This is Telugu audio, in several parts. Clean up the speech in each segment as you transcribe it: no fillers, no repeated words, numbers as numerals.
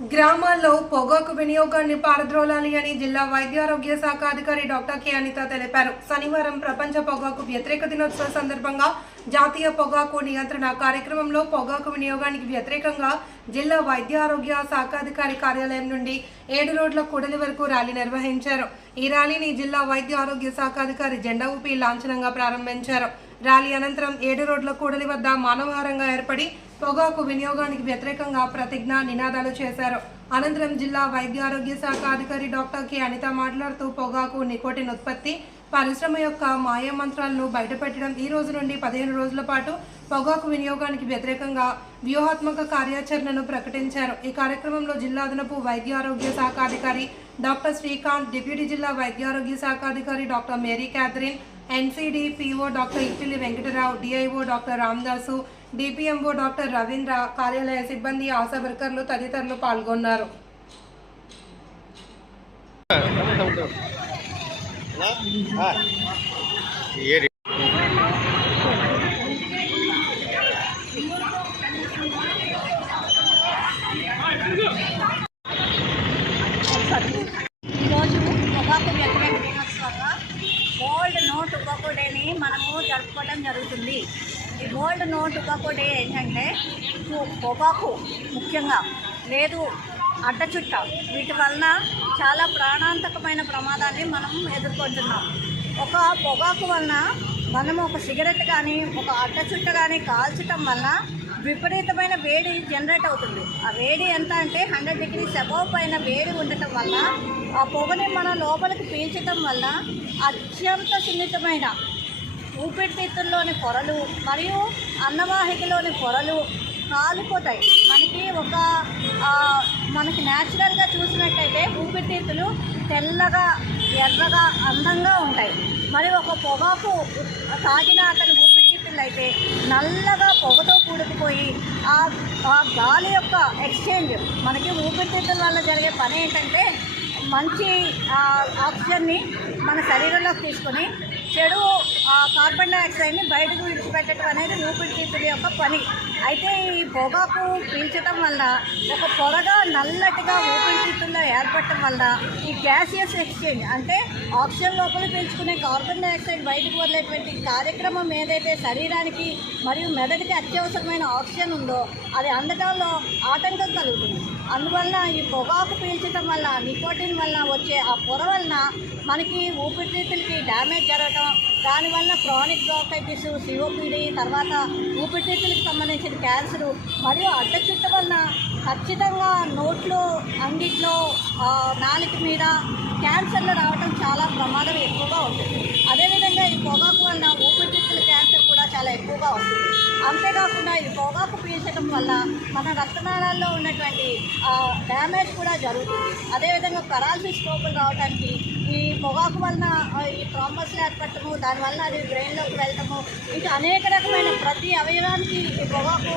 గ్రామాల్లో పొగాకు వినియోగాన్ని పారద్రోలాలి అని జిల్లా వైద్యారోగ్య శాఖ అధికారి డాక్టర్ కె అనిత తెలిపారు. శనివారం ప్రపంచ పొగాకు వ్యతిరేక దినోత్సవ సందర్భంగా జాతీయ పొగాకు నియంత్రణ కార్యక్రమంలో పొగాకు వినియోగానికి వ్యతిరేకంగా జిల్లా వైద్యారోగ్య శాఖ అధికారి కార్యాలయం నుండి 7 రోడ్ల కూడలి వరకు ర్యాలీ నిర్వహించారు. ఈ ర్యాలీని జిల్లా వైద్య ఆరోగ్య శాఖ అధికారి జెండా ఊపి లాంఛనంగా ప్రారంభించారు. ర్యాలీ అనంతరం 7 రోడ్ల కూడలి వద్ద మానవహారంగా ఏర్పడి పొగాకు వినియోగానికి వ్యతిరేకంగా ప్రతిజ్ఞ నినాదాలు చేశారు. అనంతరం జిల్లా వైద్య ఆరోగ్య శాఖ అధికారి డాక్టర్ కె అనిత మాట్లాడుతూ పొగాకు నికోటిన్ ఉత్పత్తి పరిశ్రమ యొక్క మాయ మంత్రాలను బయటపెట్టడం, ఈ రోజు నుండి 15 రోజుల పాటు పొగాకు వినియోగానికి వ్యతిరేకంగా వ్యూహాత్మక కార్యాచరణను ప్రకటించారు. ఈ కార్యక్రమంలో జిల్లా అదనపు వైద్య ఆరోగ్య శాఖ అధికారి డాక్టర్ శ్రీకాంత్, డిప్యూటీ జిల్లా వైద్య ఆరోగ్య శాఖ అధికారి doctor Mary Catherine, NCD PO doctor Ittili Venkatarao, DIO doctor Ramadasu, DPMO doctor Ravindra, కార్యాలయ సిబ్బంది, ఆశా వర్కర్లు తదితరులు పాల్గొన్నారు. ఈరోజు పొగాకు వ్యతిరేక దినోత్సవంగా వరల్డ్ నో టొబాకో డేని మనము జరుపుకోవడం జరుగుతుంది. ఈ వరల్డ్ నో టొబాకో డే ఏంటంటే పొగాకు ముఖ్యంగా లేదు అడ్డచుట్ట, వీటి వలన చాలా ప్రాణాంతకమైన ప్రమాదాన్ని మనం ఎదుర్కొంటున్నాం. ఒక పొగాకు వలన మనము ఒక సిగరెట్ కానీ ఒక అడ్డచుట్ట కానీ కాల్చటం వలన విపరీతమైన వేడి జనరేట్ అవుతుంది. ఆ వేడి ఎంత అంటే 100 degrees అబవ్ పైన వేడి ఉండటం వల్ల ఆ పొగని మనం లోపలికి పీల్చడం వల్ల అత్యంత సున్నితమైన ఊపిరితిత్తుల్లోని పొరలు మరియు అన్నవాహికలోని పొరలు కాలిపోతాయి. మనకి న్యాచురల్గా చూసినట్టయితే ఊపిరితిత్తులు తెల్లగా ఎర్రగా అందంగా ఉంటాయి. మరి ఒక పొగాకు తాగిన అతని ఊపిరితిత్తులు అయితే నల్లగా పొగతో కూడుకుపోయి ఆ గాలి యొక్క ఎక్స్చేంజ్ మనకి ఊపిరితిత్తుల వల్ల జరిగే పని ఏంటంటే మంచి ఆక్సిజన్ని మన శరీరంలోకి తీసుకొని చెడు కార్బన్ డైఆక్సైడ్ని బయటకు విడిచిపెట్టడం అనేది ఊపిరితిత్తుల యొక్క పని. అయితే ఈ పొగాకు పీల్చడం వల్ల ఒక పొరగా నల్లటిగా ఊపిరితిత్తుల్లో ఏర్పడటం వల్ల ఈ గ్యాసియస్ ఎక్స్చేంజ్ అంటే ఆక్సిజన్ లోపల పీల్చుకునే కార్బన్ డైఆక్సైడ్ బయటకు వదిలేటువంటి కార్యక్రమం ఏదైతే శరీరానికి మరియు మెదడుకి అత్యవసరమైన ఆక్సిజన్ ఉందో అది అందడంలో ఆటంకం కలుగుతుంది. అందువలన ఈ పొగాకు పీల్చడం వల్ల నికోటిన్ వల్ల వచ్చే ఆ పొర వలన మనకి ఊపిరితిత్తులకి డ్యామేజ్ జరగడం, దానివల్ల క్రానిక్ బ్రాంకైటిస్, సిఓపిడి, తర్వాత ఊపిరితిత్తులకు సంబంధించిన క్యాన్సరు మరియు అడ్డచుట్ట వలన ఖచ్చితంగా నోట్లో, అంగిట్లో, నాలుక మీద క్యాన్సర్లు రావడం చాలా ప్రమాదం ఎక్కువగా ఉంటుంది. అదేవిధంగా ఈ పొగాకు వలన ఊపిరితిత్తుల క్యాన్సర్ కూడా చాలా ఎక్కువగా ఉంటుంది. అంతేకాకుండా ఈ పొగాకు పీల్చడం వల్ల మన రక్తనాళాల్లో ఉన్నటువంటి డ్యామేజ్ కూడా జరుగుతుంది. అదేవిధంగా పెరాలసిస్ స్ట్రోకులు రావడానికి ఈ పొగాకు వలన ఈ థ్రాంబస్లు ఏర్పడటము, దానివల్ల అది బ్రెయిన్లోకి వెళ్ళటము, ఇంకా అనేక రకమైన ప్రతి అవయవానికి ఈ పొగాకు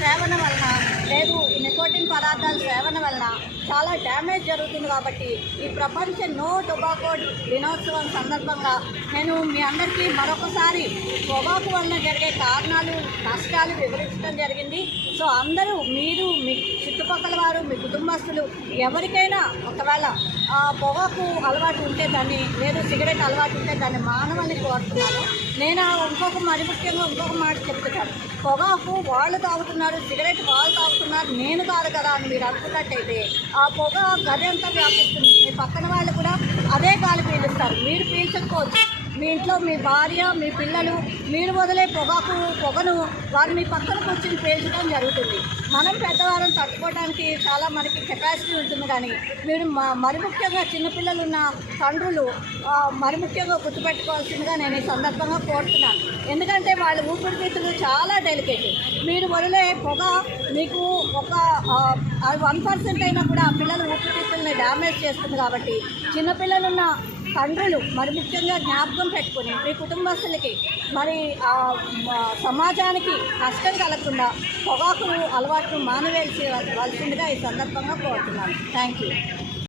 సేవన వలన లేదు ఈ నికోటిన్ పదార్థాల సేవన వలన చాలా డ్యామేజ్ జరుగుతుంది. కాబట్టి ఈ ప్రపంచ నో టొబాకో దినోత్సవం సందర్భంగా నేను మీ అందరికీ మరొకసారి పొగాకు వలన జరిగే కారణాలు, నష్టాలు వివరించడం జరిగింది. సో అందరూ మీరు, మీ చుట్టుపక్కల వారు, మీ కుటుంబస్తులు ఎవరికైనా ఒకవేళ పొగాకు అలవాటు ఉంటే దాన్ని, లేదు సిగరెట్ అలవాటు ఉంటే దాన్ని మానవాళ్ళని కోరుతున్నాను. నేను మరి ముఖ్యంగా ఇంకొక మాట చెప్తున్నాను. పొగాకు వాళ్ళు తాగుతున్నారు, సిగరెట్ వాళ్ళు తాగుతున్నారు, నేను కాదు కదా అని మీరు అనుకున్నట్టయితే ఆ పొగ గది అంతా వ్యాపిస్తుంది. మీ పక్కన వాళ్ళు కూడా అదే గాలి పీలుస్తారు. మీరు పీల్చకపోవచ్చు, మీ ఇంట్లో మీ భార్య, మీ పిల్లలు, మీరు వదిలే పొగను వారు మీ పక్కన కూర్చొని పీల్చడం జరుగుతుంది. మనం పెద్దవాళ్ళని తట్టుకోవడానికి చాలా మనకి కెపాసిటీ ఉంటుంది. కానీ మీరు మరి ముఖ్యంగా చిన్నపిల్లలు ఉన్న తండ్రులు మరి ముఖ్యంగా గుర్తుపెట్టుకోవాల్సిందిగా నేను ఈ సందర్భంగా కోరుతున్నాను. ఎందుకంటే వాళ్ళ ఊపిరితిత్తులు చాలా డెలికేట్. మీరు వదిలే పొగ మీకు ఒక 1% అయినా కూడా ఆ పిల్లల ఊపిరితిత్తుల్ని డ్యామేజ్ చేస్తుంది. కాబట్టి చిన్నపిల్లలున్న తండ్రులు మరి ముఖ్యంగా జ్ఞాపకం పెట్టుకుని మీ కుటుంబస్తులకి మరి సమాజానికి నష్టం కలగకుండా పొగాకు అలవాట్లు మానవేయాల్సిందిగా ఈ సందర్భంగా కోరుతున్నాను. Thank you.